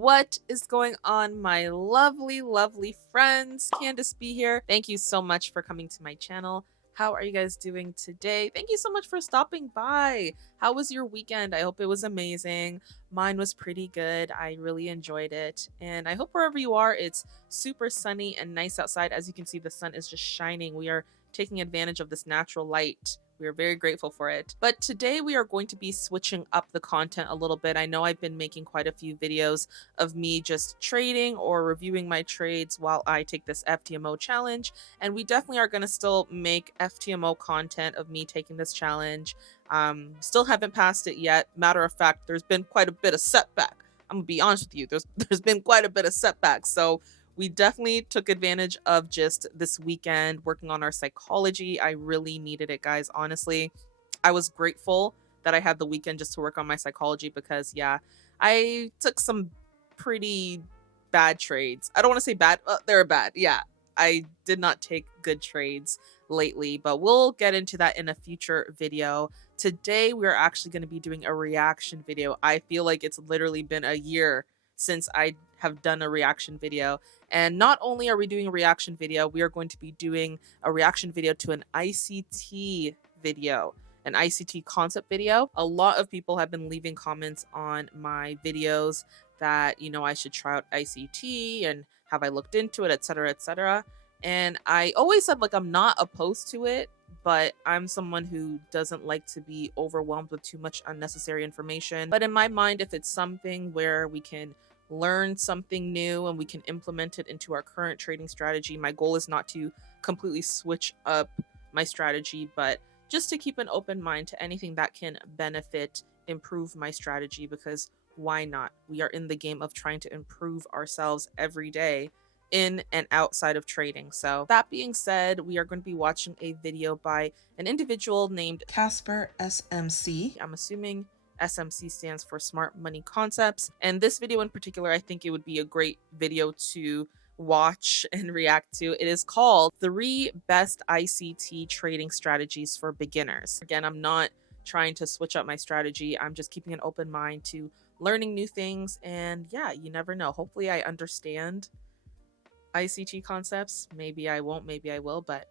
What is going on, my lovely friends? Candace B here. Thank you so much for coming to my channel. How are you guys doing today? Thank you so much for stopping by. How was your weekend? I hope it was amazing. Mine was pretty good. I really enjoyed it. And I hope wherever you are, it's super sunny and nice outside. As you can see, the sun is just shining. We are taking advantage of this natural light. We are very grateful for it. But today we are going to be switching up the content a little bit. I know I've been making quite a few videos of me just trading or reviewing my trades while I take this FTMO challenge. And we definitely are going to still make FTMO content of me taking this challenge. Still haven't passed it yet. Matter of fact, there's been quite a bit of setback. I'm gonna be honest with you. There's been quite a bit of setbacks. So we definitely took advantage of just this weekend working on our psychology. I really needed it, guys. Honestly, I was grateful that I had the weekend just to work on my psychology because, yeah, I took some pretty bad trades. I don't want to say bad. They're bad. Yeah, I did not take good trades lately, but we'll get into that in a future video. Today, we're actually going to be doing a reaction video. I feel like it's literally been a year since I have done a reaction video. And not only are we doing a reaction video, we are going to be doing a reaction video to an ICT video, an ICT concept video. A lot of people have been leaving comments on my videos that, I should try out ICT and have I looked into it, etc., etc. And I always said, like, I'm not opposed to it, but I'm someone who doesn't like to be overwhelmed with too much unnecessary information. But in my mind, if it's something where we can learn something new and we can implement it into our current trading strategy, my goal is not to completely switch up my strategy, but just to keep an open mind to anything that can benefit, improve my strategy, because why not? We are in the game of trying to improve ourselves every day in and outside of trading. So that being said, we are going to be watching a video by an individual named Casper SMC. I'm assuming SMC stands for Smart Money Concepts. And this video in particular, I think it would be a great video to watch and react to. It is called 3 Best ICT Trading Strategies for Beginners. Again, I'm not trying to switch up my strategy. I'm just keeping an open mind to learning new things. And yeah, you never know. Hopefully I understand ICT concepts. Maybe I won't, maybe I will, but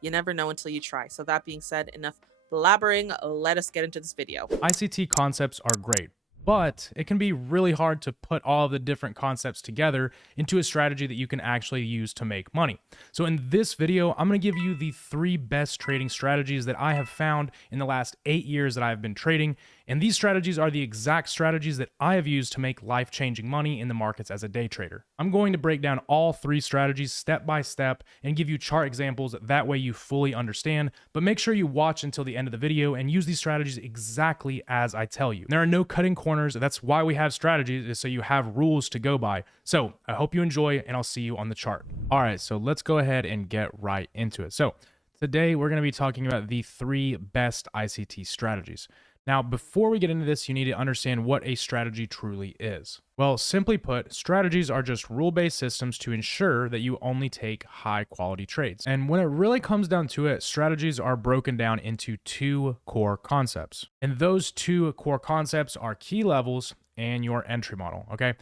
you never know until you try. So that being said, enough blabbering, let us get into this video. ICT concepts are great, but it can be really hard to put all of the different concepts together into a strategy that you can actually use to make money. So in this video, I'm going to give you the 3 best trading strategies that I have found in the last 8 years that I've been trading. And these strategies are the exact strategies that I have used to make life-changing money in the markets as a day trader. I'm going to break down all 3 strategies step by step and give you chart examples. That way you fully understand, but make sure you watch until the end of the video and use these strategies exactly as I tell you. There are no cutting corners. That's why we have strategies, is so you have rules to go by. So I hope you enjoy, and I'll see you on the chart. All right, so let's go ahead and get right into it. So today we're going to be talking about the 3 best ICT strategies. Now, before we get into this, you need to understand what a strategy truly is. Well, simply put, strategies are just rule-based systems to ensure that you only take high-quality trades. And when it really comes down to it, strategies are broken down into 2 core concepts. And those 2 core concepts are key levels and your entry model, okay?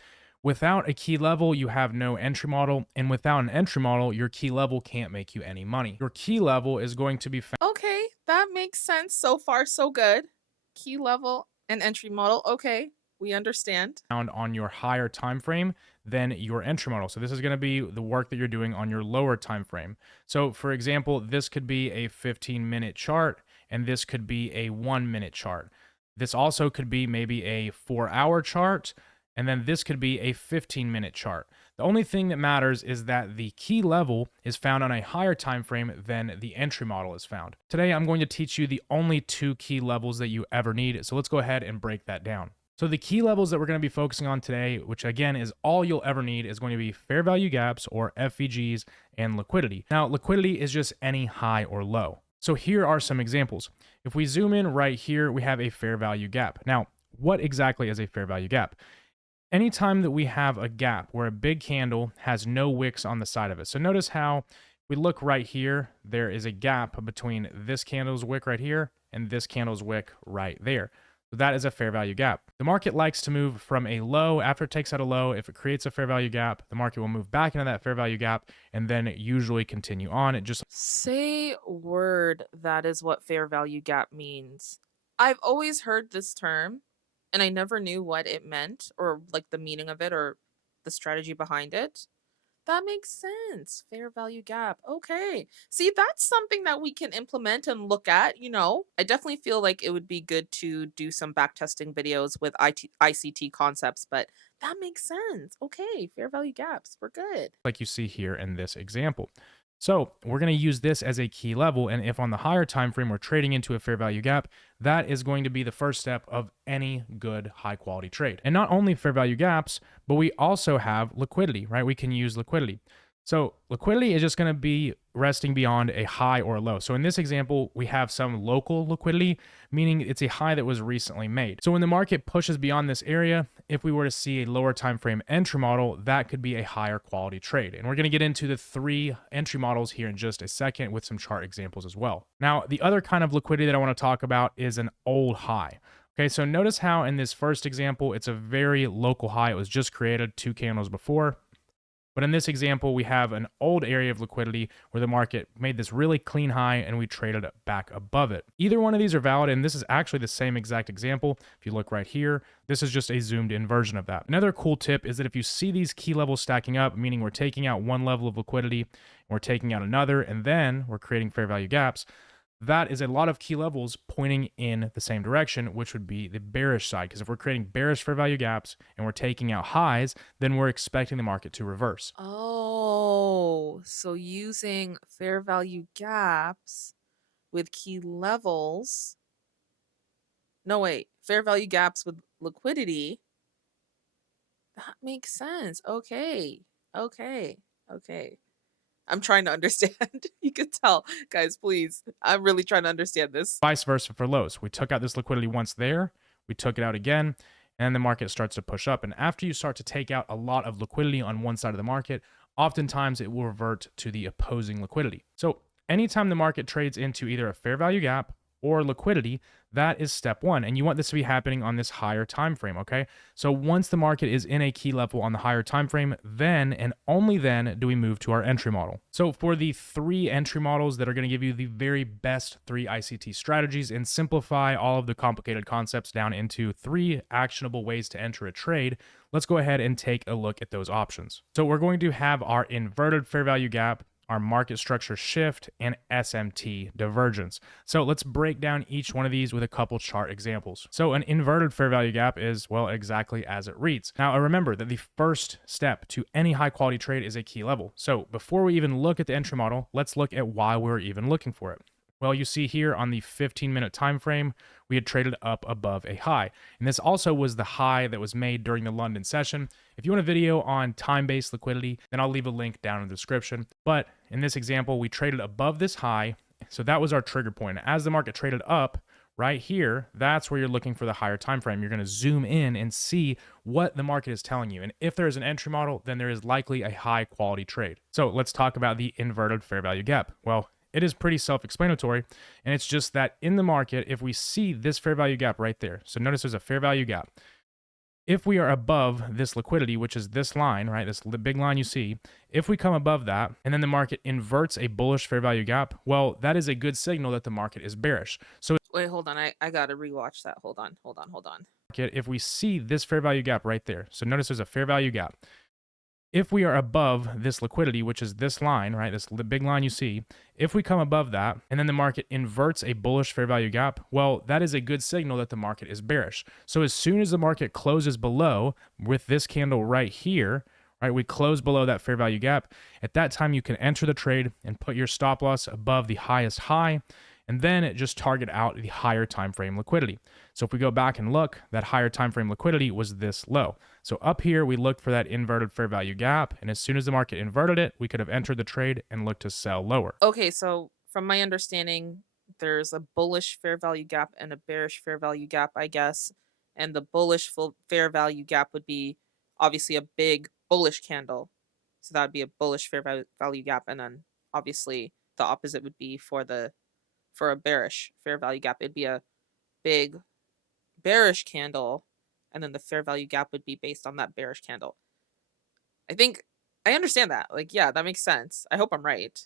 Without a key level, you have no entry model, and without an entry model, your key level can't make you any money. Your key level is going to be found. Okay, that makes sense. So far, so good. Key level and entry model. Okay, we understand. On your higher time frame than your entry model. So this is going to be the work that you're doing on your lower time frame. So for example, this could be a 15-minute chart, and this could be a 1-minute chart. This also could be maybe a 4-hour chart, and then this could be a 15-minute chart. The only thing that matters is that the key level is found on a higher time frame than the entry model is found. Today, I'm going to teach you the only 2 key levels that you ever need. So let's go ahead and break that down. So the key levels that we're going to be focusing on today, which again is all you'll ever need, is going to be fair value gaps, or FVGs, and liquidity. Now, liquidity is just any high or low. So here are some examples. If we zoom in right here, we have a fair value gap. Now, what exactly is a fair value gap? Anytime that we have a gap where a big candle has no wicks on the side of it. So notice how we look right here, there is a gap between this candle's wick right here and this candle's wick right there. So that is a fair value gap. The market likes to move from a low. After it takes out a low, if it creates a fair value gap, the market will move back into that fair value gap and then usually continue on. It just Say word that is what fair value gap means. I've always heard this term and I never knew what it meant or like the meaning of it or the strategy behind it. That makes sense. Fair value gap. Okay. See, that's something that we can implement and look at. I definitely feel like it would be good to do some backtesting videos with ICT concepts, but that makes sense. Okay. Fair value gaps. We're good. like you see here in this example. So we're going to use this as a key level. And if on the higher time frame we're trading into a fair value gap, that is going to be the first step of any good high quality trade. And not only fair value gaps, but we also have liquidity, right? We can use liquidity. So liquidity is just going to be resting beyond a high or a low. So in this example, we have some local liquidity, meaning it's a high that was recently made. So when the market pushes beyond this area, if we were to see a lower time frame entry model, that could be a higher quality trade. And we're going to get into the 3 entry models here in just a second with some chart examples as well. Now, the other kind of liquidity that I want to talk about is an old high. Okay, so notice how in this first example, it's a very local high. It was just created 2 candles before. But in this example, we have an old area of liquidity where the market made this really clean high and we traded back above it. Either one of these are valid, and this is actually the same exact example. If you look right here, this is just a zoomed in version of that. Another cool tip is that if you see these key levels stacking up, meaning we're taking out one level of liquidity, and we're taking out another, and then we're creating fair value gaps, that is a lot of key levels pointing in the same direction, which would be the bearish side. Because if we're creating bearish fair value gaps and we're taking out highs, then we're expecting the market to reverse. Oh, so using fair value gaps with key levels. No, wait. Fair value gaps with liquidity. That makes sense. Okay. Okay. Okay. I'm trying to understand. You can tell. Guys, please. I'm really trying to understand this. Vice versa for lows. We took out this liquidity once there, we took it out again, and the market starts to push up. And after you start to take out a lot of liquidity on one side of the market, oftentimes it will revert to the opposing liquidity. So anytime the market trades into either a fair value gap or liquidity, that is step 1. And you want this to be happening on this higher time frame, okay? So once the market is in a key level on the higher time frame, then and only then do we move to our entry model. So for the 3 entry models that are going to give you the very best 3 ICT strategies and simplify all of the complicated concepts down into 3 actionable ways to enter a trade, let's go ahead and take a look at those options. So we're going to have our inverted fair value gap, our market structure shift, and SMT divergence. So let's break down each one of these with a couple chart examples. So an inverted fair value gap is, well, exactly as it reads. Now remember that the first step to any high quality trade is a key level. So before we even look at the entry model, let's look at why we're even looking for it. Well, you see here on the 15-minute time frame, we had traded up above a high. And this also was the high that was made during the London session. If you want a video on time-based liquidity, then I'll leave a link down in the description. But in this example, we traded above this high. So that was our trigger point. As the market traded up, right here, that's where you're looking for the higher time frame. You're going to zoom in and see what the market is telling you. And if there is an entry model, then there is likely a high quality trade. So let's talk about the inverted fair value gap. Well, it is pretty self-explanatory, and it's just that in the market, if we see this fair value gap right there, so notice there's a fair value gap. If we are above this liquidity, which is this line, right, this big line you see, if we come above that, and then the market inverts a bullish fair value gap, well, that is a good signal that the market is bearish. So Wait, hold on. I gotta rewatch that. Hold on. if we see this fair value gap right there, so notice there's a fair value gap. If we are above this liquidity, which is this line, right, this big line you see, if we come above that and then the market inverts a bullish fair value gap, well, that is a good signal that the market is bearish. So as soon as the market closes below with this candle right here, right, we close below that fair value gap, at that time you can enter the trade and put your stop loss above the highest high, and then just target out the higher time frame liquidity. So if we go back and look, that higher time frame liquidity was this low. So up here, we looked for that inverted fair value gap, and as soon as the market inverted it, we could have entered the trade and looked to sell lower. Okay, so from my understanding, there's a bullish fair value gap and a bearish fair value gap, I guess. And the bullish full fair value gap would be obviously a big bullish candle. So that would be a bullish value gap. And then obviously the opposite would be for a bearish fair value gap. It'd be a big bearish candle, and then the fair value gap would be based on that bearish candle. I think I understand that. Like, yeah, that makes sense. I hope I'm right.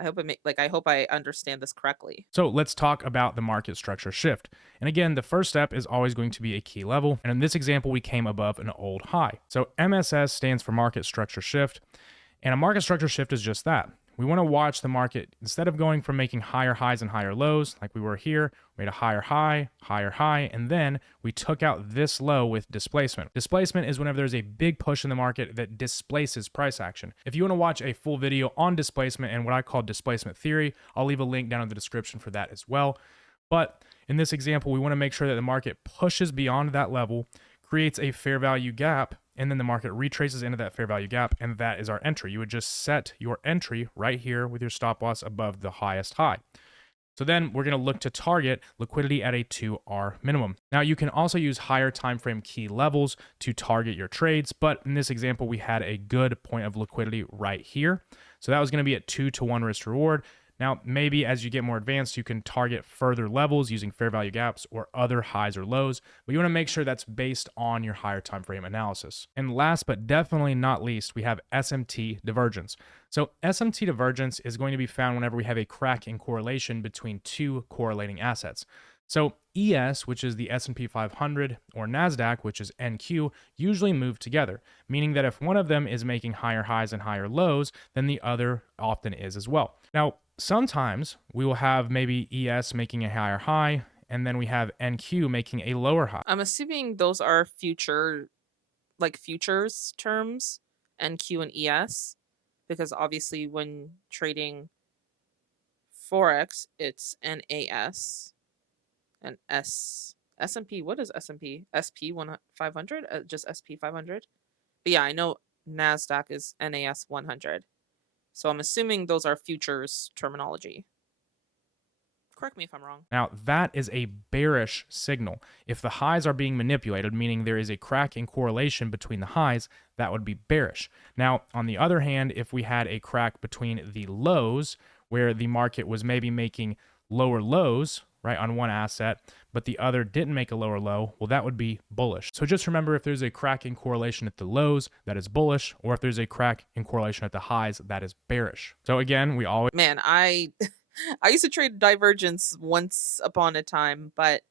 I hope I understand this correctly. So let's talk about the market structure shift. And again, the first step is always going to be a key level. And in this example, we came above an old high. So MSS stands for market structure shift. And a market structure shift is just that. We want to watch the market, instead of going from making higher highs and higher lows, like we were here, we made a higher high, and then we took out this low with displacement. Displacement is whenever there's a big push in the market that displaces price action. If you want to watch a full video on displacement and what I call displacement theory, I'll leave a link down in the description for that as well. But in this example, we want to make sure that the market pushes beyond that level, creates a fair value gap, and then the market retraces into that fair value gap, and that is our entry. You would just set your entry right here with your stop loss above the highest high. So then we're going to look to target liquidity at a 2R minimum. Now you can also use higher time frame key levels to target your trades, but in this example we had a good point of liquidity right here. So that was going to be at 2-to-1 risk to reward. Now, maybe as you get more advanced, you can target further levels using fair value gaps or other highs or lows, but you want to make sure that's based on your higher time frame analysis. And last but definitely not least, we have SMT divergence. So SMT divergence is going to be found whenever we have a crack in correlation between two correlating assets. So ES, which is the S&P 500, or NASDAQ, which is NQ, usually move together, meaning that if one of them is making higher highs and higher lows, then the other often is as well. Now, sometimes we will have maybe ES making a higher high, and then we have NQ making a lower high. I'm assuming those are futures terms, NQ and ES, because obviously when trading Forex, it's NAS and S&P. What is S&P? SP 500? Just SP 500? But yeah, I know NASDAQ is NAS 100. So I'm assuming those are futures terminology. Correct me if I'm wrong. Now, that is a bearish signal. If the highs are being manipulated, meaning there is a crack in correlation between the highs, that would be bearish. Now, on the other hand, if we had a crack between the lows, where the market was maybe making lower lows, right, on one asset, but the other didn't make a lower low, well, that would be bullish. So just remember, if there's a crack in correlation at the lows, that is bullish, or if there's a crack in correlation at the highs, that is bearish. So again, we always... Man, I used to trade divergence once upon a time, but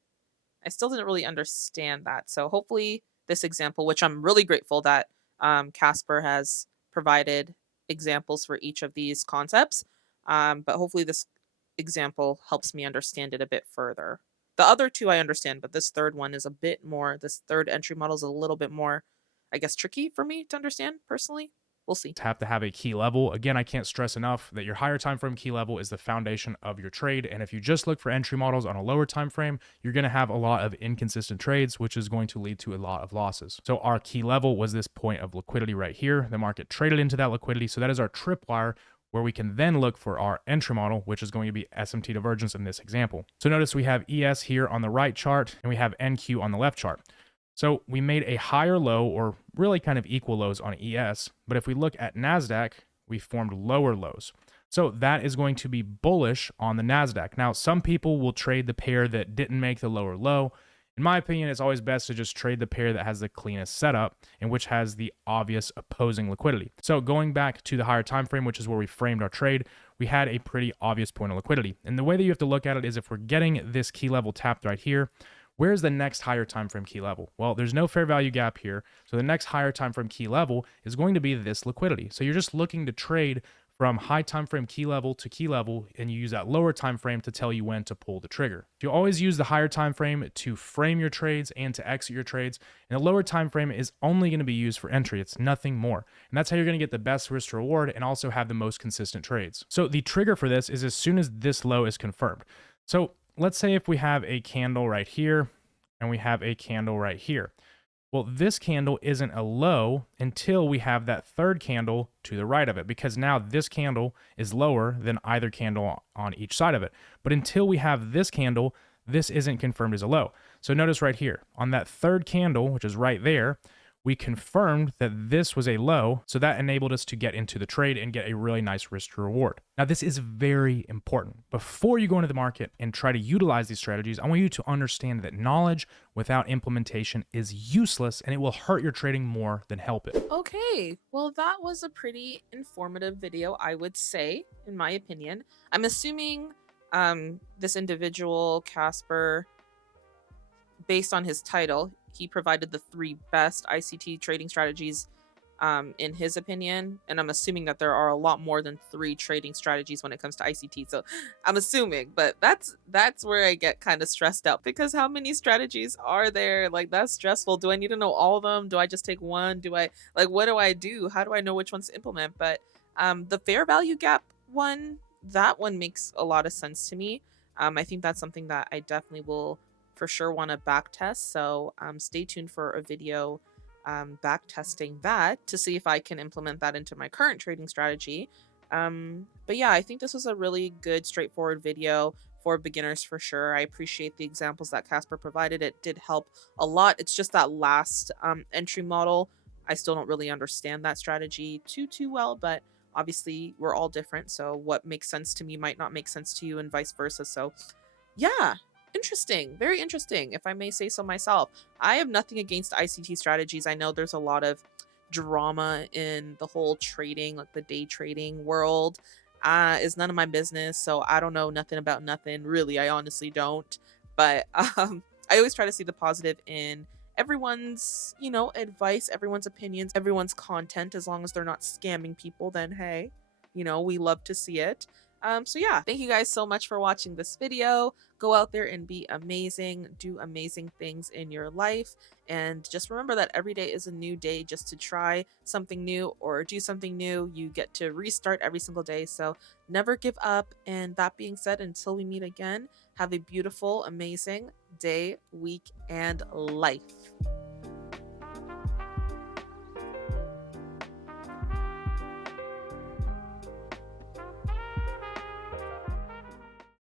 I still didn't really understand that. So hopefully this example, which I'm really grateful that Casper has provided examples for each of these concepts, but hopefully this example helps me understand it a bit further. The other two I understand, but this third one is a bit more, this third entry model is a little bit more, I guess, tricky for me to understand personally. We'll see. Have to have a key level. Again, I can't stress enough that your higher time frame key level is the foundation of your trade. And if you just look for entry models on a lower time frame, you're going to have a lot of inconsistent trades, which is going to lead to a lot of losses. So our key level was this point of liquidity right here. The market traded into that liquidity. So that is our tripwire, where we can then look for our entry model, which is going to be SMT divergence in this example. So notice we have ES here on the right chart, and we have NQ on the left chart. So we made a higher low, or really kind of equal lows on ES, but if we look at NASDAQ, we formed lower lows. So that is going to be bullish on the NASDAQ. Now, some people will trade the pair that didn't make the lower low. In my opinion, it's always best to just trade the pair that has the cleanest setup and which has the obvious opposing liquidity. So going back to the higher time frame, which is where we framed our trade, we had a pretty obvious point of liquidity. And the way that you have to look at it is, if we're getting this key level tapped right here, where's the next higher time frame key level? Well, there's no fair value gap here. So the next higher time frame key level is going to be this liquidity. So you're just looking to trade from high time frame key level to key level, and you use that lower time frame to tell you when to pull the trigger. You always use the higher time frame to frame your trades and to exit your trades, and the lower time frame is only going to be used for entry. It's nothing more. And that's how you're going to get the best risk to reward and also have the most consistent trades. So the trigger for this is as soon as this low is confirmed. So let's say if we have a candle right here and we have a candle right here. Well, this candle isn't a low until we have that third candle to the right of it, because now this candle is lower than either candle on each side of it. But until we have this candle, this isn't confirmed as a low. So notice right here on that third candle, which is right there, we confirmed that this was a low, so that enabled us to get into the trade and get a really nice risk to reward. Now, this is very important. Before you go into the market and try to utilize these strategies, I want you to understand that knowledge without implementation is useless and it will hurt your trading more than help it. Okay, well, that was a pretty informative video, I would say, in my opinion. I'm assuming this individual, Casper, based on his title, he provided the 3 best ICT trading strategies in his opinion. And I'm assuming that there are a lot more than 3 trading strategies when it comes to ICT. So I'm assuming, but that's where I get kind of stressed out, because how many strategies are there? Like, that's stressful. Do I need to know all of them? Do I just take one? Do I, like, what do I do? How do I know which ones to implement? But the fair value gap one, that one makes a lot of sense to me. I think that's something that I definitely will for sure want to back test. So stay tuned for a video back testing that to see if I can implement that into my current trading strategy. But yeah, I think this was a really good, straightforward video for beginners for sure. I appreciate the examples that Casper provided. It did help a lot. It's just that last entry model, I still don't really understand that strategy too well, but obviously we're all different. So what makes sense to me might not make sense to you, and vice versa. So yeah, interesting. Very interesting, if I may say so myself. I have nothing against ICT strategies. I know there's a lot of drama in the whole trading, like the day trading world. Is none of my business, so I don't know nothing about nothing. Really, I honestly don't. But I always try to see the positive in everyone's, advice, everyone's opinions, everyone's content. As long as they're not scamming people, then hey, we love to see it. So yeah, thank you guys so much for watching this video. Go out there and be amazing, do amazing things in your life, and just remember that every day is a new day just to try something new or do something new. You get to restart every single day, so never give up. And that being said, until we meet again, have a beautiful, amazing day, week, and life.